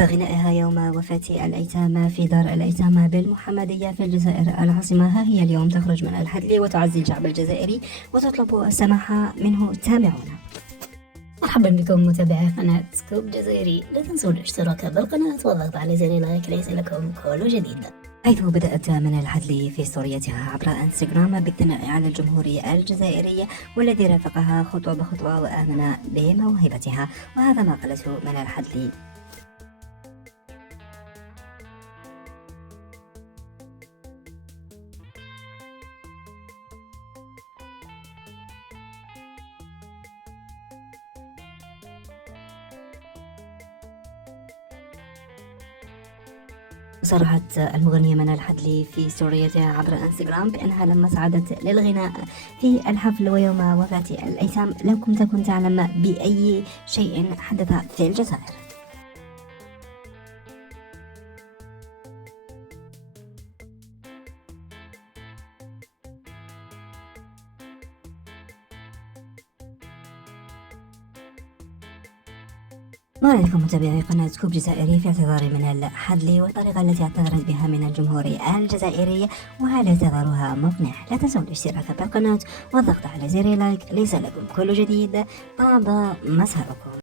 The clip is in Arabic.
غنائها يوم وفاة الأيتام في دار الأيتام بالمحمدية في الجزائر العاصمة. ها هي اليوم تخرج من الحدل وتعزي الشعب الجزائري وتطلب السماح منه. تابعونا. مرحبا بكم متابعي قناة سكوب جزائري. لا تنسوا الاشتراك بالقناة والضغط على زر لايك ليصلكم كل جديد. حيث بدأت من الحدل في ستوريتها عبر انستغرام بالثناء على الجمهورية الجزائرية والذي رافقها خطوة بخطوة وآمن بموهبتها، وهذا ما قالته من الحدل. صرحت المغنية منال الحدلي في ستوريتها عبر انستغرام بأنها لما صعدت للغناء في الحفل ويوم وفاة الأيتام لم تكن تعلم بأي شيء حدث في الجزائر. ما رأيكم متابعي قناة سكوب جزائري في اعتذاري من الحدلي والطريقة التي اعتذرت بها من الجمهورية الجزائرية، وهل اعتذارها مقنع؟ لا تنسوا الاشتراك بالقناة والضغط على زر لايك ليس لكم كل جديد. طاب مساءكم.